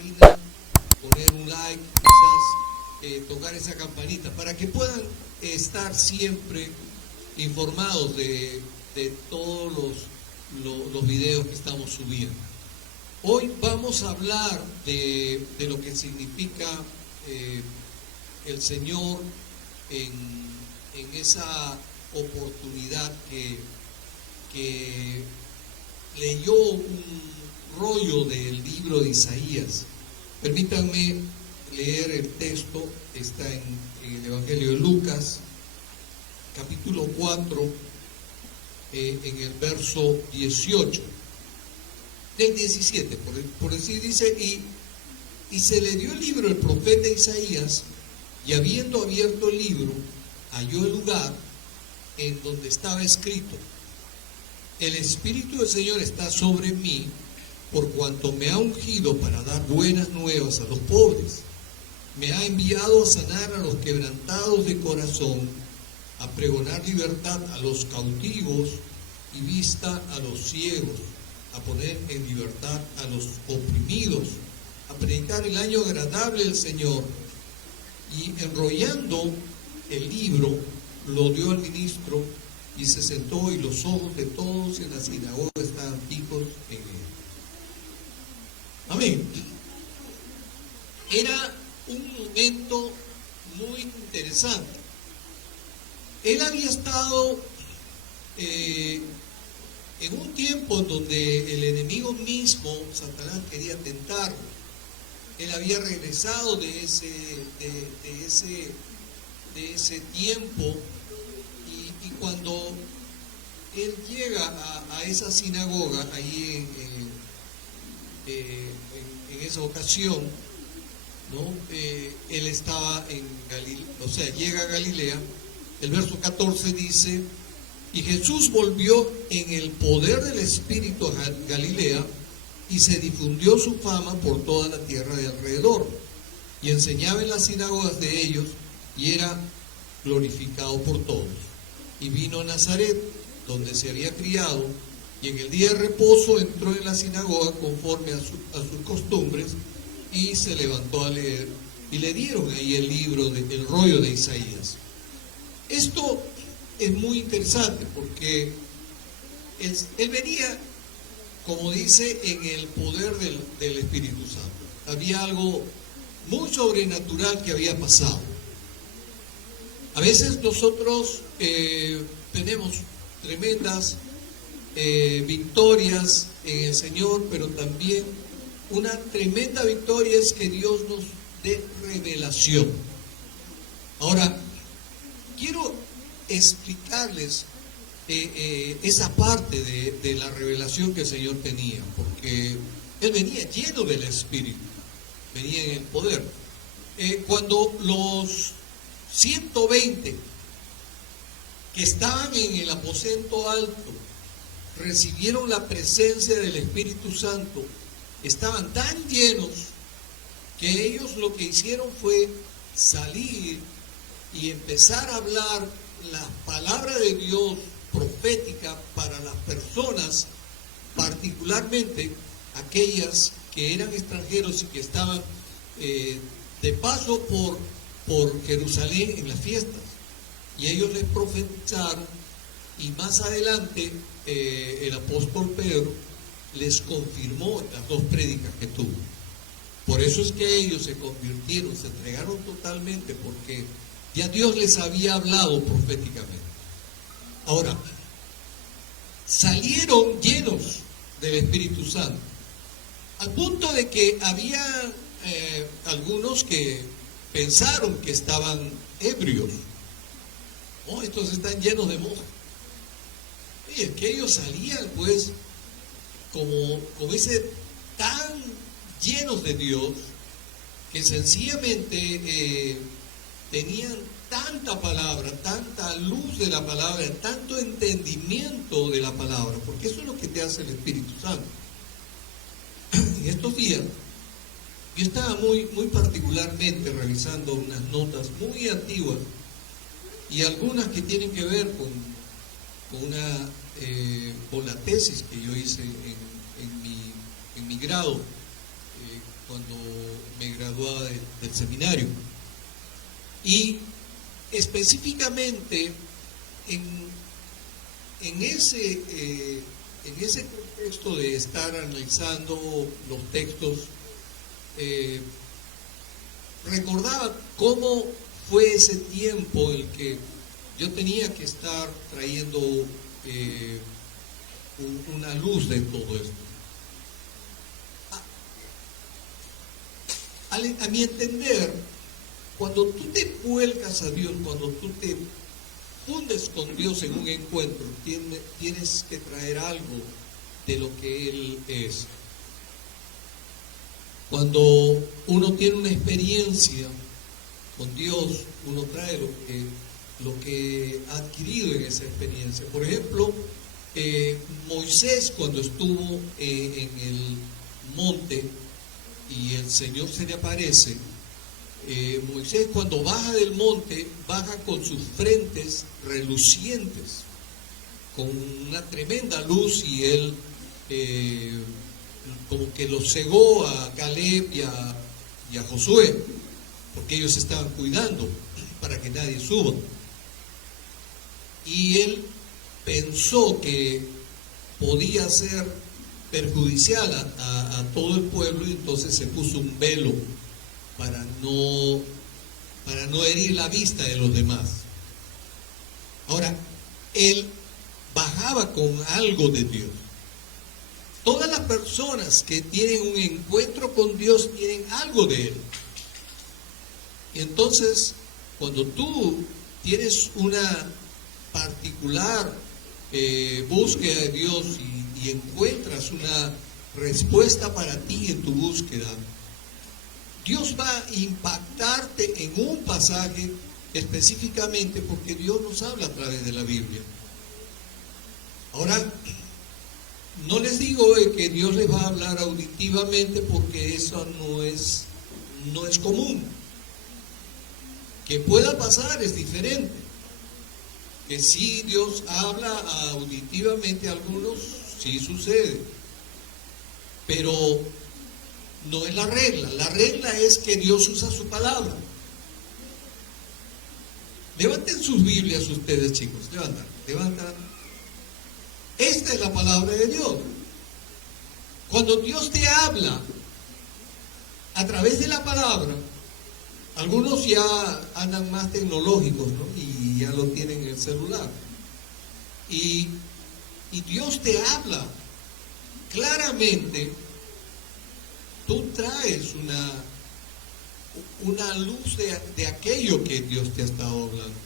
página, poner un like, quizás tocar esa campanita, para que puedan estar siempre informados de todos los videos que estamos subiendo. Hoy vamos a hablar de lo que significa el Señor en esa oportunidad que leyó un rollo del libro de Isaías. Permítanme leer el texto, está en el Evangelio de Lucas, capítulo 4, en el verso 18, del 17, por decir, dice, y se le dio el libro al profeta Isaías, y habiendo abierto el libro, halló el lugar en donde estaba escrito: el Espíritu del Señor está sobre mí, por cuanto me ha ungido para dar buenas nuevas a los pobres. Me ha enviado a sanar a los quebrantados de corazón, a pregonar libertad a los cautivos y vista a los ciegos, a poner en libertad a los oprimidos, a predicar el año agradable del Señor. Y enrollando el libro, lo dio al ministro y se sentó, y los ojos de todos en la sinagoga estaban fijos en él. Amén. Era un momento muy interesante. Él había estado en un tiempo en donde el enemigo mismo, Satanás, quería tentarlo. Él había regresado de ese tiempo, y cuando él llega a esa sinagoga ahí en esa ocasión, ¿no? Él estaba en Galilea, o sea, llega a Galilea. El verso 14 dice: y Jesús volvió en el poder del Espíritu a Galilea, y se difundió su fama por toda la tierra de alrededor, y enseñaba en las sinagogas de ellos, y era glorificado por todos. Y vino a Nazaret, donde se había criado, y en el día de reposo entró en la sinagoga conforme a sus costumbres, y se levantó a leer, y le dieron ahí el libro, el rollo de Isaías. Esto es muy interesante porque él venía, como dice, en el poder del Espíritu Santo. Había algo muy sobrenatural que había pasado. A veces nosotros tenemos tremendas victorias en el Señor, pero también una tremenda victoria es que Dios nos dé revelación. Ahora, quiero explicarles esa parte de la revelación que el Señor tenía, porque Él venía lleno del Espíritu, venía en el poder. Cuando los 120 que estaban en el aposento alto recibieron la presencia del Espíritu Santo, estaban tan llenos que ellos lo que hicieron fue salir y empezar a hablar la palabra de Dios profética para las personas, particularmente aquellas que eran extranjeros y que estaban de paso por Jerusalén en las fiestas. Y ellos les profetizaron, y más adelante el apóstol Pedro les confirmó las dos prédicas que tuvo. Por eso es que ellos se convirtieron, se entregaron totalmente, porque ya Dios les había hablado proféticamente. Ahora, salieron llenos del Espíritu Santo, al punto de que había algunos que pensaron que estaban ebrios. Oh, estos están llenos de moja. Y es que ellos salían pues como ese tan llenos de Dios, que sencillamente tenían tanta palabra, tanta luz de la palabra, tanto entendimiento de la palabra, porque eso es lo que te hace el Espíritu Santo. En estos días yo estaba muy particularmente revisando unas notas muy antiguas, y algunas que tienen que ver con la tesis que yo hice en mi grado, cuando me graduaba del seminario. Y específicamente en ese contexto de estar analizando los textos, recordaba cómo fue ese tiempo en el que yo tenía que estar trayendo una luz de todo esto. A mi entender, cuando tú te vuelcas a Dios, cuando tú te fundes con Dios en un encuentro, tienes que traer algo de lo que Él es. Cuando uno tiene una experiencia con Dios, uno trae lo que ha adquirido en esa experiencia. Por ejemplo, Moisés, cuando estuvo en el monte y el Señor se le aparece, Moisés, cuando baja del monte, baja con sus frentes relucientes, con una tremenda luz, y él como que lo cegó a Caleb y a Josué, porque ellos estaban cuidando para que nadie suba. Y él pensó que podía ser perjudicial a todo el pueblo, y entonces se puso un velo para no herir la vista de los demás. Ahora, él bajaba con algo de Dios. Todas las personas que tienen un encuentro con Dios tienen algo de Él. Y entonces, cuando tú tienes una particular búsqueda de Dios y encuentras una respuesta para ti en tu búsqueda, Dios va a impactarte en un pasaje específicamente, porque Dios nos habla a través de la Biblia. Ahora, no les digo que Dios les va a hablar auditivamente, porque eso no es común. Que pueda pasar es diferente. Que sí Dios habla auditivamente a algunos, sí sucede. Pero no es la regla. La regla es que Dios usa su palabra. Levanten sus Biblias ustedes, chicos. Levantan. Esta es la palabra de Dios. Cuando Dios te habla a través de la palabra, algunos ya andan más tecnológicos, ¿no? Y ya lo tienen en el celular. Y Dios te habla claramente. Tú traes una luz de aquello que Dios te ha estado hablando.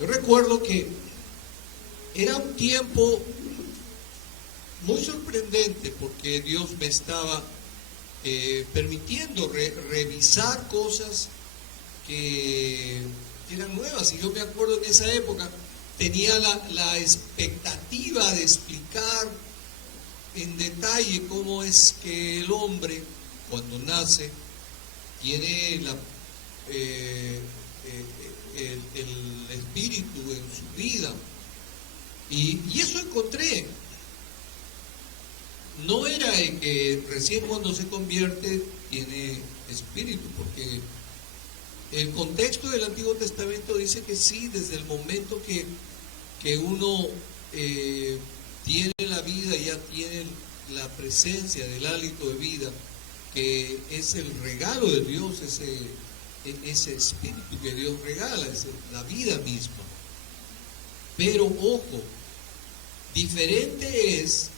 Yo recuerdo que era un tiempo muy sorprendente, porque Dios me estaba permitiendo revisar cosas que eran nuevas. Y yo me acuerdo en esa época tenía la expectativa de explicar en detalle cómo es que el hombre, cuando nace, tiene el espíritu en su vida. Y eso encontré. No era que recién cuando se convierte tiene espíritu, porque el contexto del Antiguo Testamento dice que sí, desde el momento que uno tiene la vida, ya tiene la presencia del hálito de vida, que es el regalo de Dios, ese espíritu que Dios regala, es la vida misma. Pero ojo, diferente es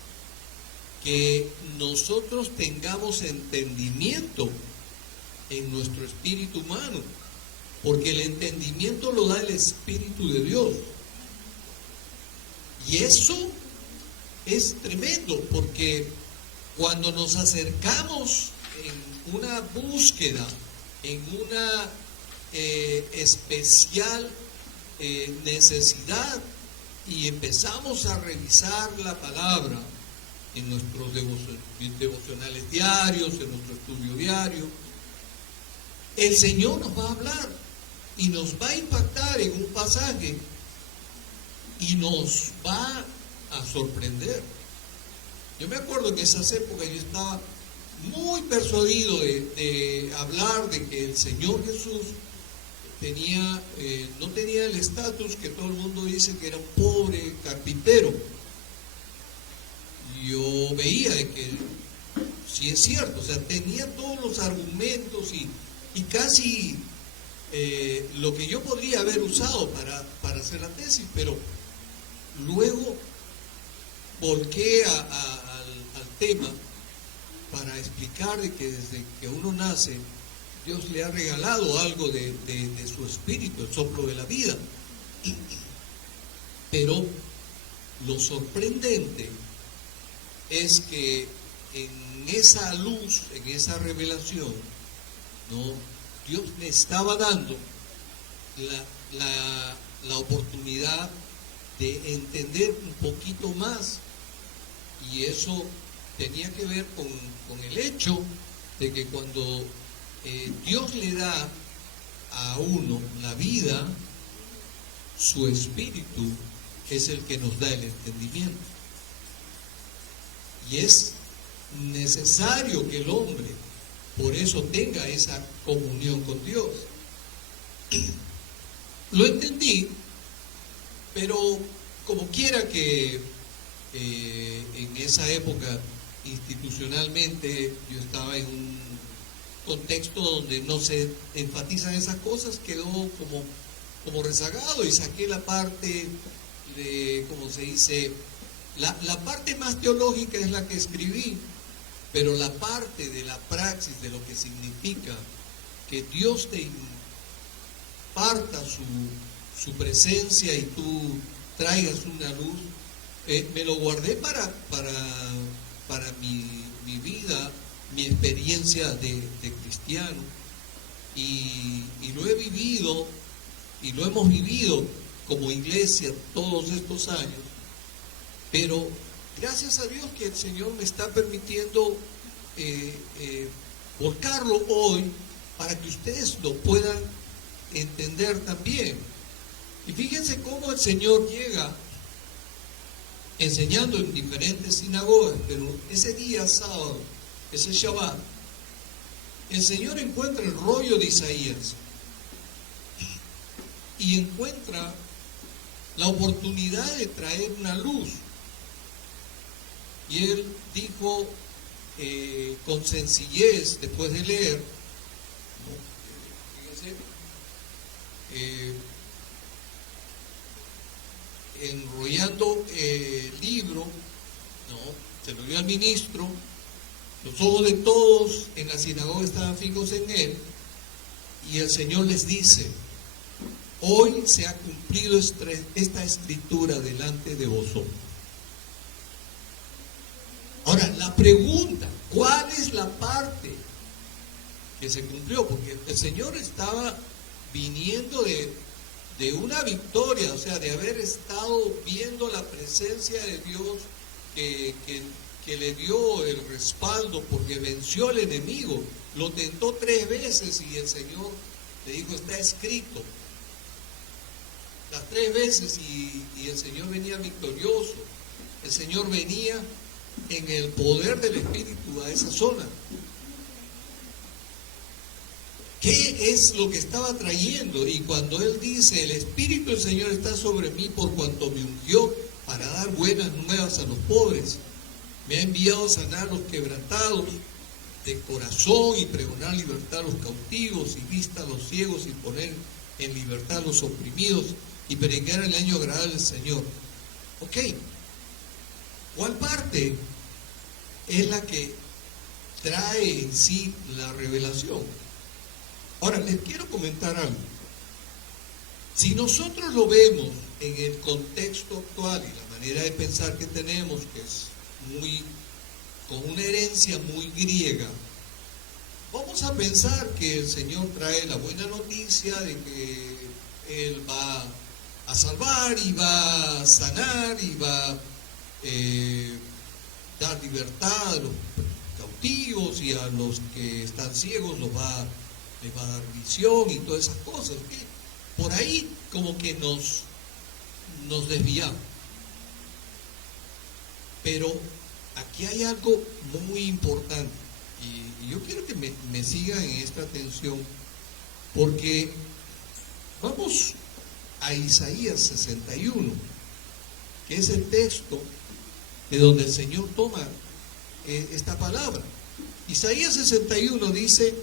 que nosotros tengamos entendimiento en nuestro espíritu humano, porque el entendimiento lo da el Espíritu de Dios. Y eso es tremendo, porque cuando nos acercamos en una búsqueda, en una especial necesidad, y empezamos a revisar la palabra en nuestros devocionales diarios, en nuestro estudio diario, el Señor nos va a hablar y nos va a impactar en un pasaje y nos va a sorprender. Yo me acuerdo que en esas épocas yo estaba muy persuadido de hablar de que el Señor Jesús no tenía el estatus que todo el mundo dice, que era un pobre carpintero. Yo veía de que sí es cierto, o sea, tenía todos los argumentos y casi lo que yo podría haber usado para hacer la tesis, pero luego volqué al tema para explicar de que desde que uno nace, Dios le ha regalado algo de su espíritu, el soplo de la vida. Pero lo sorprendente es que en esa luz, en esa revelación, ¿no?, Dios me estaba dando la oportunidad de entender un poquito más, y eso tenía que ver con el hecho de que cuando Dios le da a uno la vida, su espíritu es el que nos da el entendimiento. Y es necesario que el hombre, por eso, tenga esa comunión con Dios. Lo entendí, pero como quiera que en esa época institucionalmente yo estaba en un contexto donde no se enfatizan esas cosas, quedó como rezagado, y saqué la parte de, como se dice, la parte más teológica es la que escribí, pero la parte de la praxis, de lo que significa que Dios te imparta su presencia y tú traigas una luz, me lo guardé para mi vida, mi experiencia de cristiano, y lo he vivido y lo hemos vivido como iglesia todos estos años, pero gracias a Dios que el Señor me está permitiendo volcarlo hoy para que ustedes lo puedan entender también. Y fíjense cómo el Señor llega enseñando en diferentes sinagogas, pero ese día sábado, ese Shabbat, el Señor encuentra el rollo de Isaías y encuentra la oportunidad de traer una luz. Y él dijo con sencillez, después de leer, fíjense, enrollando el libro, ¿no?, se lo dio al ministro, los ojos de todos en la sinagoga estaban fijos en él, y el Señor les dice: hoy se ha cumplido esta escritura delante de vosotros. Ahora, la pregunta, ¿cuál es la parte que se cumplió? Porque el Señor estaba viniendo de una victoria, o sea, de haber estado viendo la presencia de Dios que le dio el respaldo porque venció al enemigo. Lo tentó 3 veces y el Señor le dijo: está escrito. Las 3 veces y el Señor venía victorioso. El Señor venía en el poder del Espíritu a esa zona. ¿Qué es lo que estaba trayendo? Y cuando él dice: el Espíritu del Señor está sobre mí por cuanto me ungió para dar buenas nuevas a los pobres, me ha enviado a sanar a los quebrantados de corazón y pregonar libertad a los cautivos y vista a los ciegos y poner en libertad a los oprimidos y predicar el año agradable del Señor. Ok, ¿cuál parte es la que trae en sí la revelación? Ahora, les quiero comentar algo. Si nosotros lo vemos en el contexto actual y la manera de pensar que tenemos, que es con una herencia muy griega, vamos a pensar que el Señor trae la buena noticia de que Él va a salvar y va a sanar y va a dar libertad a los cautivos, y a los que están ciegos les va a dar visión y todas esas cosas. Por ahí como que nos desviamos. Pero aquí hay algo muy importante. Y yo quiero que me sigan en esta atención, porque vamos a Isaías 61, que es el texto de donde el Señor toma esta palabra. Isaías 61 dice: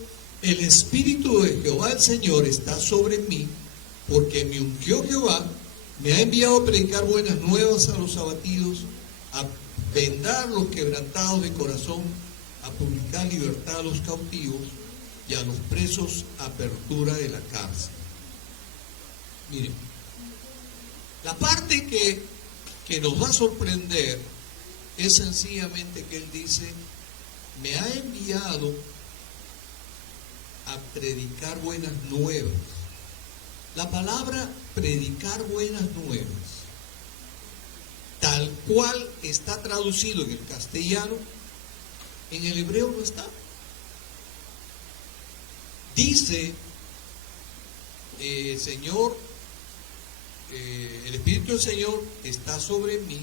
el Espíritu de Jehová el Señor está sobre mí, porque me ungió Jehová, me ha enviado a predicar buenas nuevas a los abatidos, a vendar los quebrantados de corazón, a publicar libertad a los cautivos y a los presos apertura de la cárcel. Miren, la parte que nos va a sorprender es sencillamente que él dice: me ha enviado a predicar buenas nuevas. La palabra predicar buenas nuevas, tal cual está traducido en el castellano, en el hebreo no está. Dice Señor, el Espíritu del Señor está sobre mí.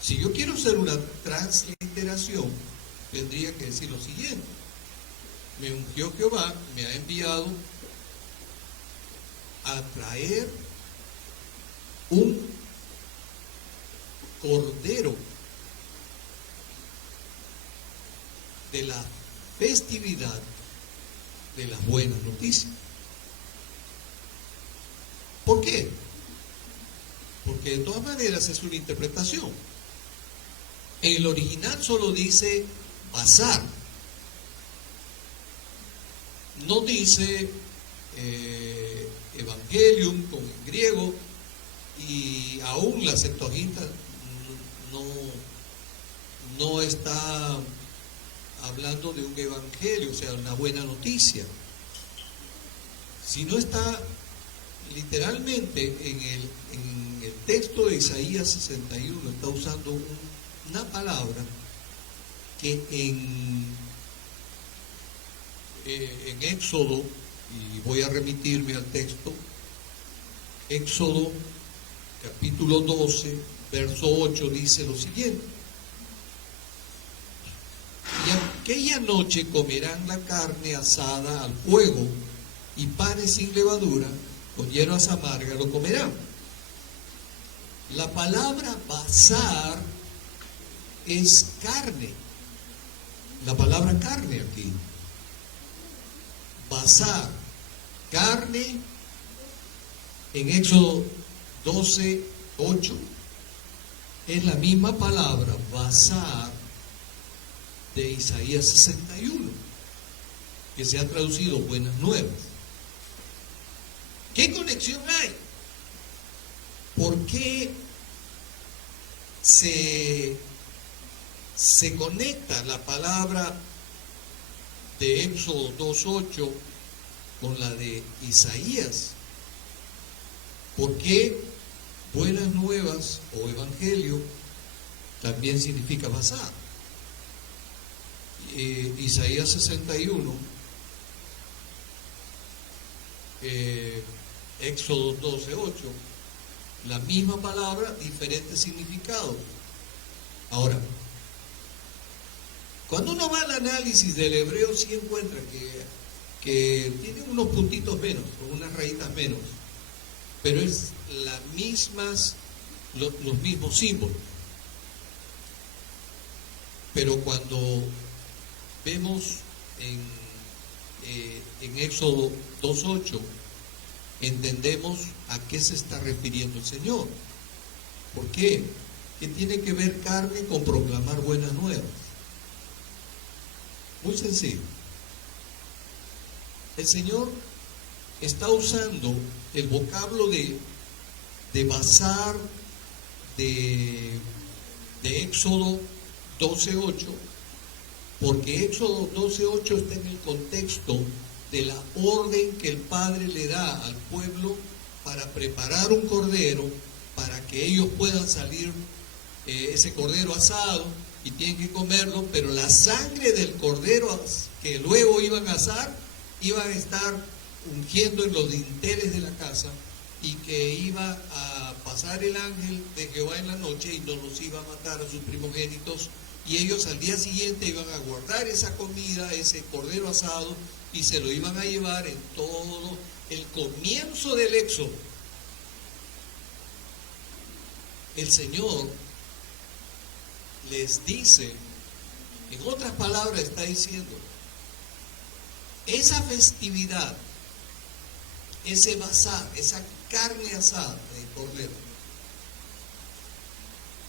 Si yo quiero hacer una transliteración, tendría que decir lo siguiente: me ungió Jehová, me ha enviado a traer un cordero de la festividad de las buenas noticias. ¿Por qué? Porque de todas maneras es una interpretación. En el original solo dice pasar, no dice evangelium con griego, y aún la Septuaginta no está hablando de un evangelio, o sea, una buena noticia, sino está literalmente en el texto de Isaías 61, está usando una palabra que en Éxodo, y voy a remitirme al texto, Éxodo capítulo 12, verso 8, dice lo siguiente: y aquella noche comerán la carne asada al fuego, y panes sin levadura, con hierbas amargas lo comerán. La palabra basar es carne, la palabra carne aquí. Basar, carne, en Éxodo 12, 8, es la misma palabra basar de Isaías 61, que se ha traducido buenas nuevas. ¿Qué conexión hay? ¿Por qué se conecta la palabra de Éxodo 2.8 con la de Isaías? ¿Por qué buenas nuevas o evangelio también significa basar? Isaías 61, Éxodo 12.8, la misma palabra, diferente significado. Ahora, cuando uno va al análisis del hebreo, sí encuentra que tiene unos puntitos menos, o unas rayitas menos, pero es los mismos símbolos. Pero cuando vemos en Éxodo 2.8, entendemos a qué se está refiriendo el Señor. ¿Por qué? ¿Qué tiene que ver carne con proclamar buenas nuevas? Muy sencillo. El Señor está usando el vocablo de basar de Éxodo 12.8, porque Éxodo 12.8 está en el contexto de la orden que el Padre le da al pueblo para preparar un cordero, para que ellos puedan salir, ese cordero asado, y tienen que comerlo, pero la sangre del cordero que luego iban a asar, iban a estar ungiendo en los dinteles de la casa, y que iba a pasar el ángel de Jehová en la noche y no los iba a matar a sus primogénitos, y ellos al día siguiente iban a guardar esa comida, ese cordero asado, y se lo iban a llevar en todo el comienzo del éxodo. El Señor les dice, en otras palabras está diciendo, esa festividad, ese bazar, esa carne asada de cordero,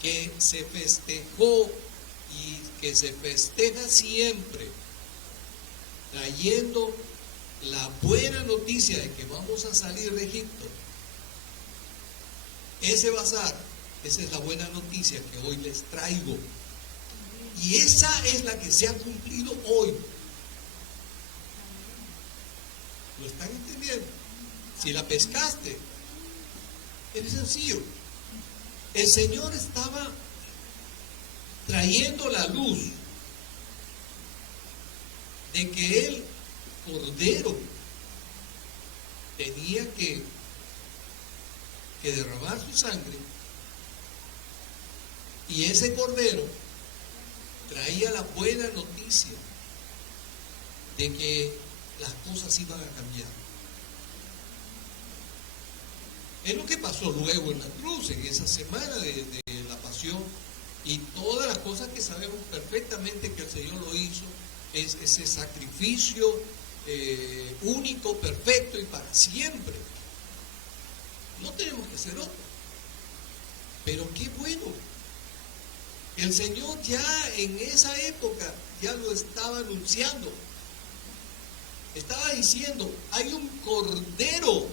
que se festejó y que se festeja siempre, trayendo la buena noticia de que vamos a salir de Egipto, ese bazar, esa es la buena noticia que hoy les traigo. Y esa es la que se ha cumplido hoy. ¿Lo están entendiendo? Si la pescaste, es sencillo. El Señor estaba trayendo la luz de que el cordero tenía que derramar su sangre, y ese cordero traía la buena noticia de que las cosas iban a cambiar. Es lo que pasó luego en la cruz, en esa semana de la pasión, y todas las cosas que sabemos perfectamente que el Señor lo hizo, es ese sacrificio único, perfecto y para siempre. No tenemos que hacer otro. Pero qué bueno. El Señor ya en esa época ya lo estaba anunciando. Estaba diciendo, hay un cordero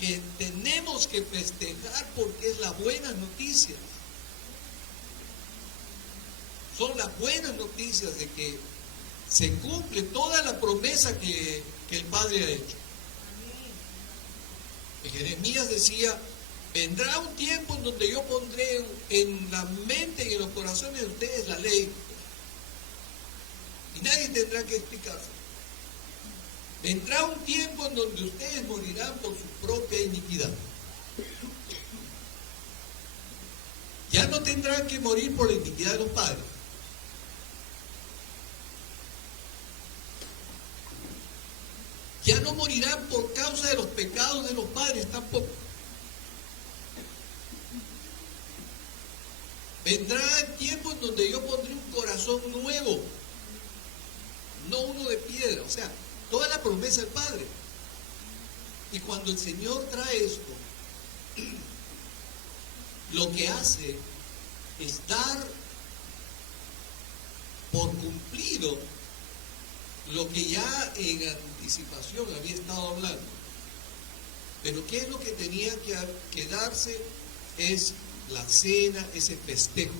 que tenemos que festejar porque es la buena noticia. Son las buenas noticias de que se cumple toda la promesa que el Padre ha hecho. En Jeremías decía, vendrá un tiempo en donde yo pondré en la mente y en los corazones de ustedes la ley, y nadie tendrá que explicarse. Vendrá un tiempo en donde ustedes morirán por su propia iniquidad. Ya no tendrán que morir por la iniquidad de los padres. Ya no morirán por causa de los pecados de los padres tampoco. Vendrá el tiempo en donde yo pondré un corazón nuevo, no uno de piedra. O sea, toda la promesa del Padre. Y cuando el Señor trae esto, lo que hace es dar por cumplido lo que ya en anticipación había estado hablando. Pero ¿qué es lo que tenía que darse? Es la cena, ese festejo.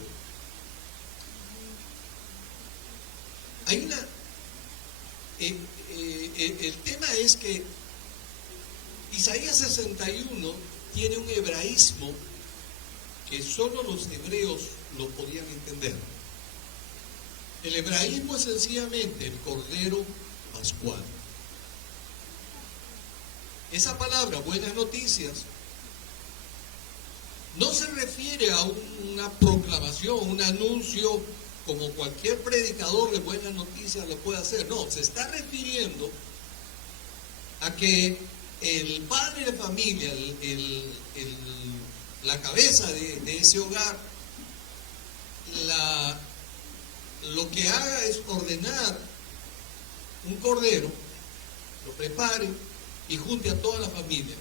Hay una... el tema es que Isaías 61 tiene un hebraísmo que solo los hebreos lo podían entender. El hebraísmo es sencillamente el Cordero Pascual. Esa palabra, buenas noticias, no se refiere a una proclamación, un anuncio como cualquier predicador de buenas noticias lo puede hacer. No, se está refiriendo a que el padre de familia, la cabeza de ese hogar, lo que haga es ordenar un cordero, lo prepare y junte a toda la familia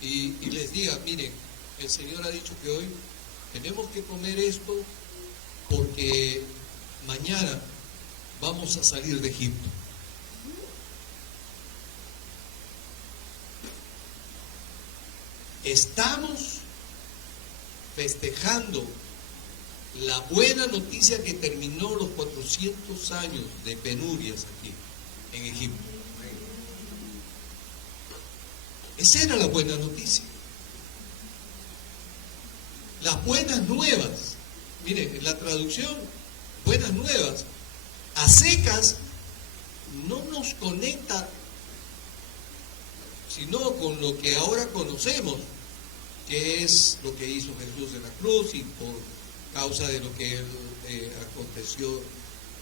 y les diga, miren, el Señor ha dicho que hoy tenemos que comer esto porque mañana vamos a salir de Egipto. Estamos festejando la buena noticia que terminó los 400 años de penurias aquí en Egipto. Esa era la buena noticia. Las buenas nuevas, miren, en la traducción, buenas nuevas, a secas, no nos conecta sino con lo que ahora conocemos, que es lo que hizo Jesús en la cruz y por causa de lo que aconteció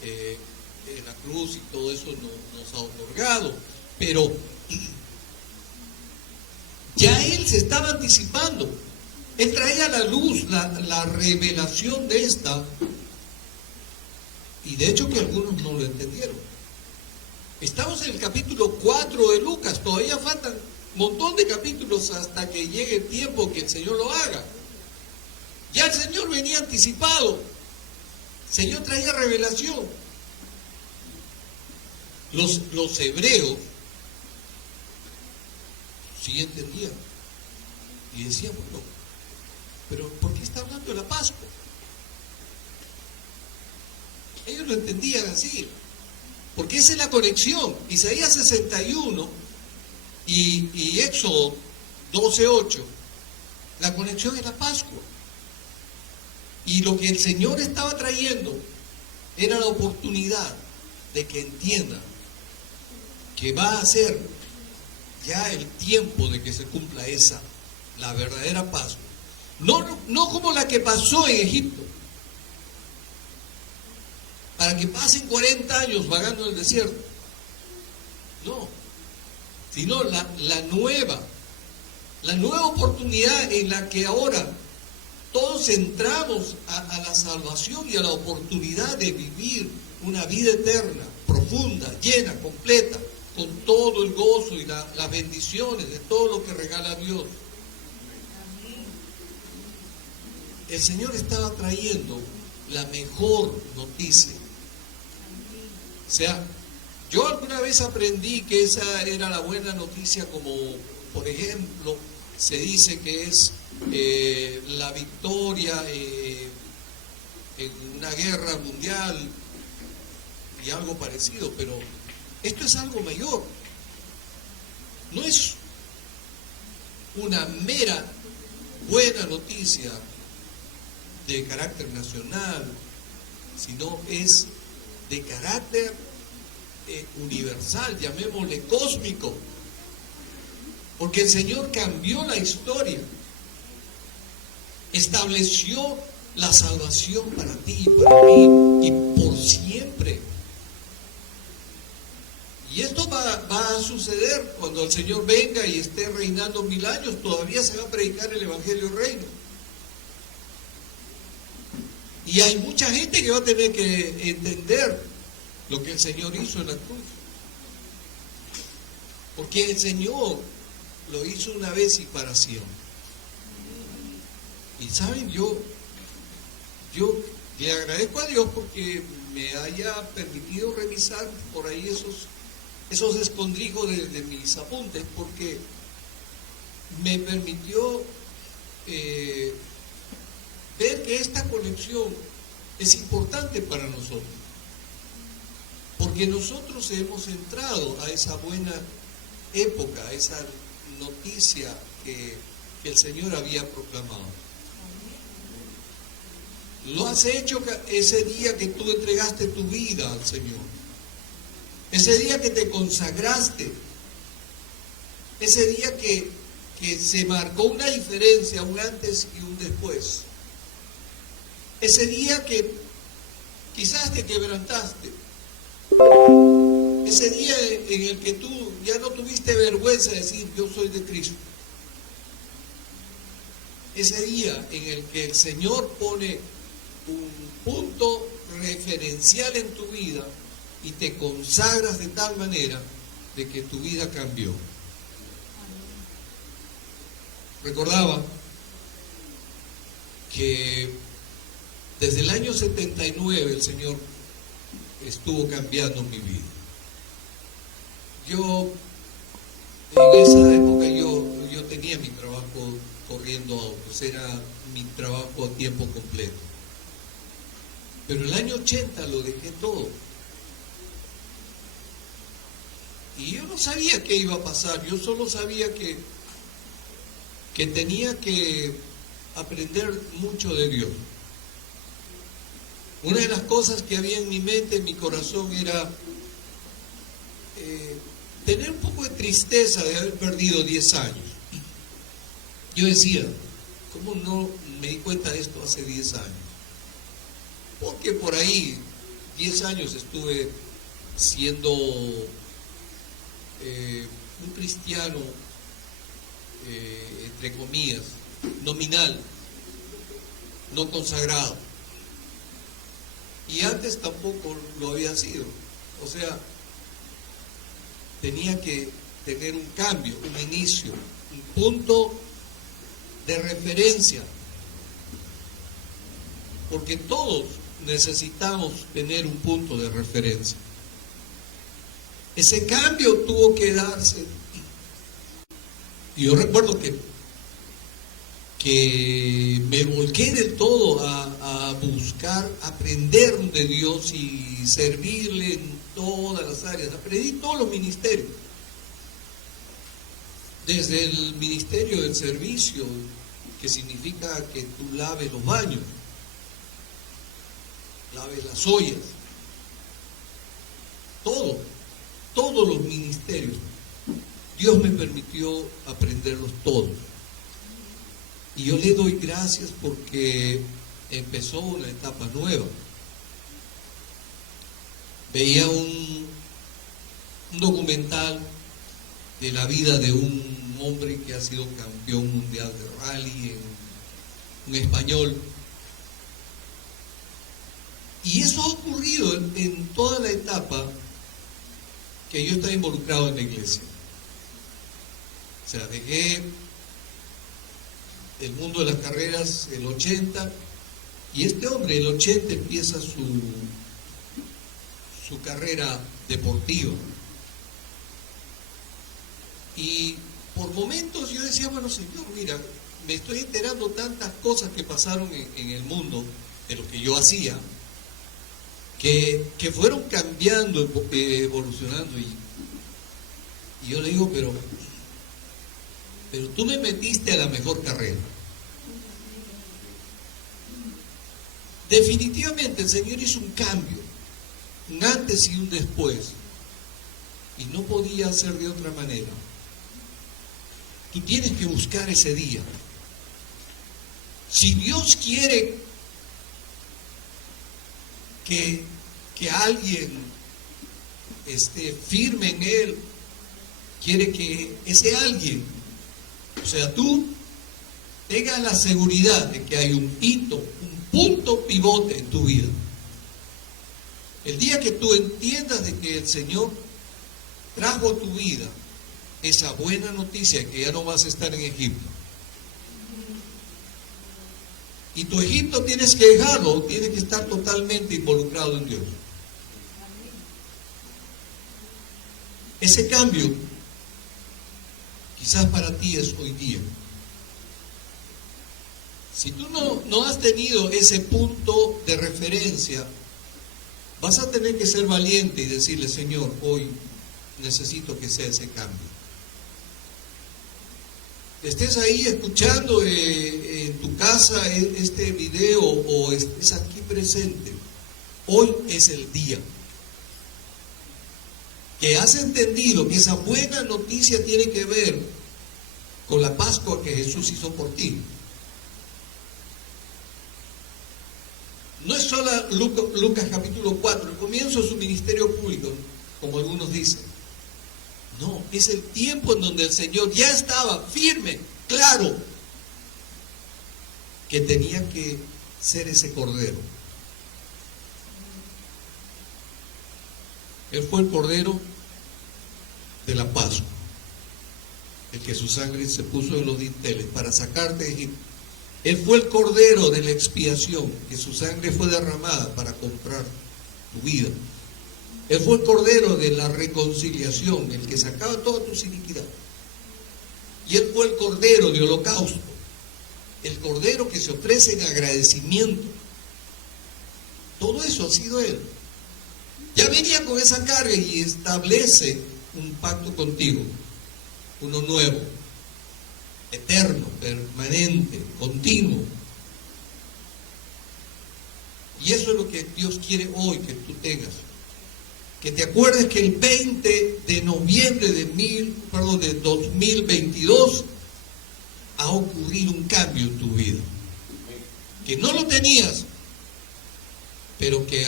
en la cruz y todo eso nos ha otorgado. Pero ya Él se estaba anticipando. Él traía a la luz la revelación de esta, y de hecho que algunos no lo entendieron. Estamos en el capítulo 4 de Lucas, todavía faltan un montón de capítulos hasta que llegue el tiempo que el Señor lo haga. Ya el Señor venía anticipado, el Señor traía revelación. Los hebreos sí entendían y decían, bueno, pero ¿por qué está hablando de la Pascua? Ellos lo entendían así, porque esa es la conexión. Isaías 61 y Éxodo 12:8, la conexión es la Pascua. Y lo que el Señor estaba trayendo era la oportunidad de que entiendan que va a ser ya el tiempo de que se cumpla esa, la verdadera Pascua. No como la que pasó en Egipto, para que pasen 40 años vagando en el desierto. No, sino la nueva oportunidad en la que ahora todos entramos a la salvación y a la oportunidad de vivir una vida eterna, profunda, llena, completa, con todo el gozo y las bendiciones de todo lo que regala Dios. El Señor estaba trayendo la mejor noticia. O sea, yo alguna vez aprendí que esa era la buena noticia, como por ejemplo se dice que es la victoria en una guerra mundial y algo parecido, pero esto es algo mayor. No es una mera buena noticia de carácter nacional, sino es de carácter universal, llamémosle cósmico, porque el Señor cambió la historia, estableció la salvación para ti y para mí, y por siempre. Y esto va a suceder cuando el Señor venga y esté reinando 1000 años. Todavía se va a predicar el Evangelio del Reino. Y hay mucha gente que va a tener que entender lo que el Señor hizo en la cruz. Porque el Señor lo hizo una vez y para siempre. Y saben, yo le agradezco a Dios porque me haya permitido revisar por ahí esos escondrijos de mis apuntes, porque me permitió ver que esta conexión es importante para nosotros, porque nosotros hemos entrado a esa buena época, a esa noticia que el Señor había proclamado. Lo has hecho ese día que tú entregaste tu vida al Señor, ese día que te consagraste, ese día que se marcó una diferencia, un antes y un después. Ese día que quizás te quebrantaste. Ese día en el que tú ya no tuviste vergüenza de decir yo soy de Cristo. Ese día en el que el Señor pone un punto referencial en tu vida y te consagras de tal manera de que tu vida cambió. Recordaba que desde el año 79 el Señor estuvo cambiando mi vida. Yo, en esa época yo tenía mi trabajo corriendo autos, era mi trabajo a tiempo completo. Pero el año 80 lo dejé todo. Y yo no sabía qué iba a pasar, yo solo sabía que tenía que aprender mucho de Dios. Una de las cosas que había en mi mente, en mi corazón, era tener un poco de tristeza de haber perdido 10 años. Yo decía, ¿cómo no me di cuenta de esto hace 10 años? porque por ahí 10 años estuve siendo un cristiano, entre comillas, nominal, no consagrado. Y antes tampoco lo había sido. O sea, tenía que tener un cambio, un inicio, un punto de referencia. Porque todos necesitamos tener un punto de referencia. Ese cambio tuvo que darse. Y yo recuerdo que me volqué del todo a buscar, aprender de Dios y servirle en todas las áreas. Aprendí todos los ministerios. Desde el ministerio del servicio, que significa que tú laves los baños, laves las ollas, todos los ministerios. Dios me permitió aprenderlos todos. Y yo le doy gracias porque empezó una etapa nueva. Veía un documental de la vida de un hombre que ha sido campeón mundial de rally, un español. Y eso ha ocurrido en toda la etapa que yo estaba involucrado en la iglesia. O sea, dejé el mundo de las carreras el 80, y este hombre el 80 empieza su carrera deportiva. Y por momentos yo decía, bueno, Señor, mira, me estoy enterando tantas cosas que pasaron en el mundo de lo que yo hacía, que fueron cambiando, evolucionando, y yo le digo, pero tú me metiste a la mejor carrera. Definitivamente el Señor hizo un cambio, un antes y un después, y no podía ser de otra manera. Tú tienes que buscar ese día. Si Dios quiere que alguien esté firme en Él, quiere que ese alguien, o sea, tú tengas la seguridad de que hay un hito, un punto pivote en tu vida. El día que tú entiendas de que el Señor trajo a tu vida esa buena noticia de que ya no vas a estar en Egipto, y tu Egipto tienes que dejarlo, tienes que estar totalmente involucrado en Dios. Ese cambio quizás para ti es hoy día. Si tú no has tenido ese punto de referencia, vas a tener que ser valiente y decirle, Señor, hoy necesito que sea ese cambio. Estés ahí escuchando en tu casa este video o estés aquí presente, hoy es el día que has entendido que esa buena noticia tiene que ver con la Pascua que Jesús hizo por ti. No es solo Lucas capítulo 4, el comienzo de su ministerio público, como algunos dicen. No, es el tiempo en donde el Señor ya estaba firme, claro, que tenía que ser ese cordero. Él fue el cordero de la Pascua, el que su sangre se puso en los dinteles para sacarte de Egipto. Él fue el cordero de la expiación, que su sangre fue derramada para comprar tu vida. Él fue el cordero de la reconciliación, el que sacaba todas tus iniquidades. Y Él fue el cordero de holocausto, el cordero que se ofrece en agradecimiento. Todo eso ha sido Él. Ya venía con esa carga y establece un pacto contigo, uno nuevo, eterno, permanente, continuo. Y eso es lo que Dios quiere hoy que tú tengas. Que te acuerdes que el 20 de noviembre de 2022 ha ocurrido un cambio en tu vida. Que no lo tenías, pero que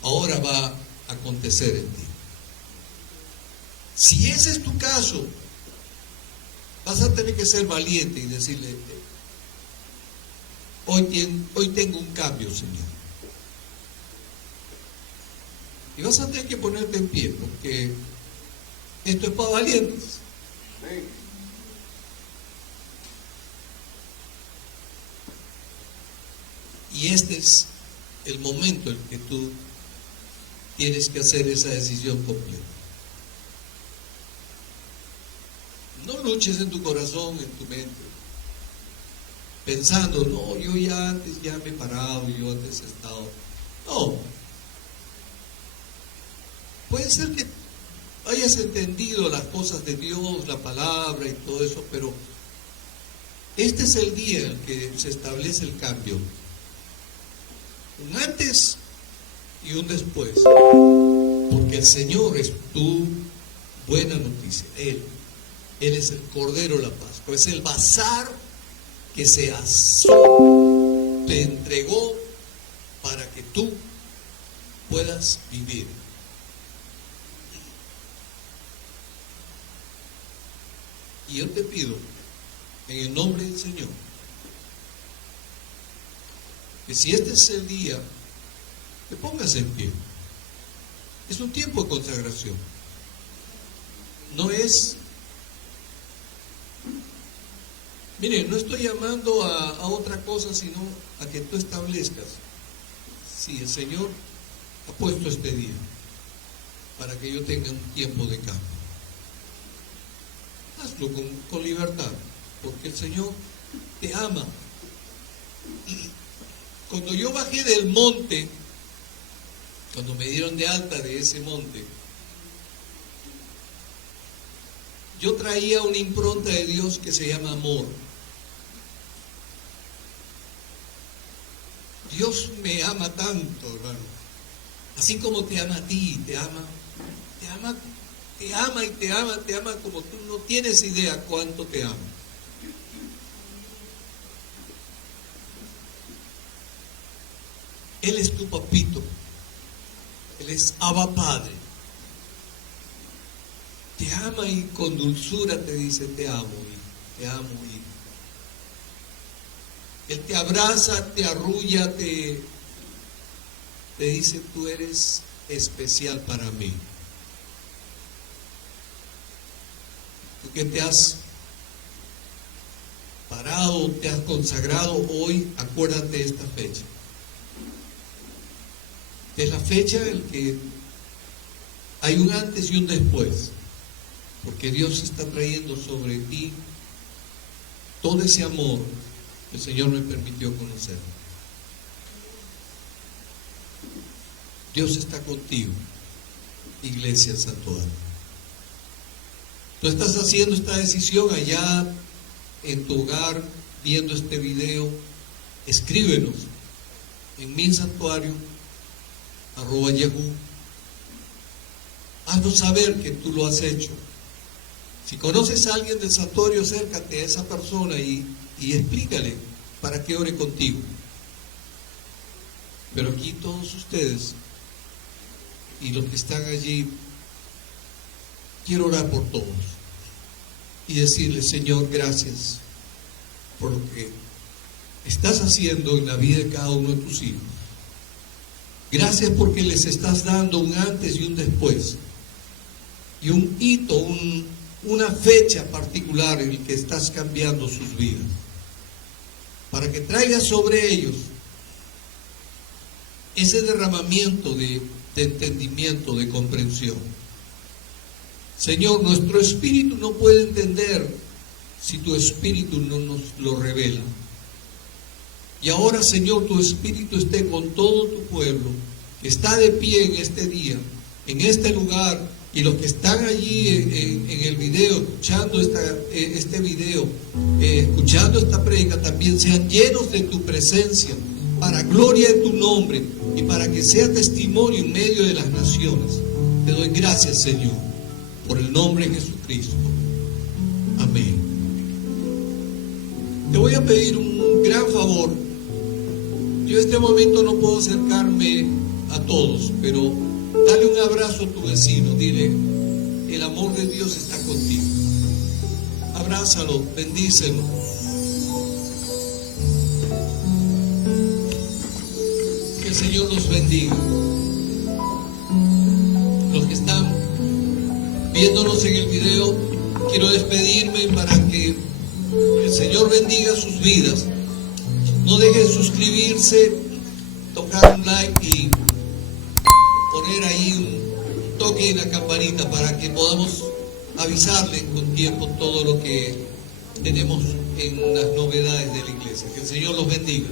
ahora va a acontecer en ti. Si ese es tu caso, vas a tener que ser valiente y decirle: hoy tengo un cambio, Señor. Y vas a tener que ponerte en pie, porque esto es para valientes. Y este es el momento en que tú tienes que hacer esa decisión completa. No luches en tu corazón, en tu mente, pensando: no, yo ya antes ya me he parado, yo antes he estado. No. Puede ser que hayas entendido las cosas de Dios, la palabra y todo eso, pero este es el día en que se establece el cambio. Un antes y un después. Porque el Señor es tu buena noticia. Él es el Cordero de la Pascua. Es el bazar que se asó, te entregó para que tú puedas vivir. Y yo te pido, en el nombre del Señor, que si este es el día, te pongas en pie. Es un tiempo de consagración. No es... Mire, no estoy llamando a otra cosa, sino a que tú establezcas: si el Señor ha puesto este día para que yo tenga un tiempo de cambio. Hazlo con libertad, porque el Señor te ama. Cuando yo bajé del monte, cuando me dieron de alta de ese monte, yo traía una impronta de Dios que se llama amor. Dios me ama tanto, hermano. Así como te ama a ti, te ama como tú no tienes idea cuánto te ama. Él es tu papito. Él es Abba Padre. Te ama y con dulzura te dice: te amo, hijo, te amo, hijo. Él te abraza, te arrulla, te dice: tú eres especial para mí. Tú que te has parado, te has consagrado hoy, acuérdate de esta fecha. Es la fecha en que hay un antes y un después, porque Dios está trayendo sobre ti todo ese amor que el Señor me permitió conocer. Dios está contigo, Iglesia Santuario. Tú estás haciendo esta decisión allá en tu hogar, viendo este video. Escríbenos en minsantuario@yahoo. Haznos saber que tú lo has hecho. Si conoces a alguien del santuario, acércate a esa persona y explícale para que ore contigo. Pero aquí todos ustedes y los que están allí, quiero orar por todos y decirle: Señor, gracias por lo que estás haciendo en la vida de cada uno de tus hijos. Gracias porque les estás dando un antes y un después, y un hito, una fecha particular en la que estás cambiando sus vidas, para que traiga sobre ellos ese derramamiento de entendimiento, de comprensión. Señor, nuestro espíritu no puede entender si tu espíritu no nos lo revela. Y ahora, Señor, tu espíritu esté con todo tu pueblo que está de pie en este día, en este lugar, y los que están allí en el video, escuchando este video, escuchando esta prédica, también sean llenos de tu presencia, para gloria de tu nombre y para que sea testimonio en medio de las naciones. Te doy gracias, Señor, por el nombre de Jesucristo. Amén. Te voy a pedir un gran favor. Yo en este momento no puedo acercarme a todos, pero dale un abrazo a tu vecino, dile, el amor de Dios está contigo. Abrázalo, bendícelo. Que el Señor los bendiga. Los que están viéndonos en el video, quiero despedirme para que el Señor bendiga sus vidas. No dejen de suscribirse, tocar un like y poner ahí un toque en la campanita para que podamos avisarles con tiempo todo lo que tenemos en las novedades de la iglesia. Que el Señor los bendiga.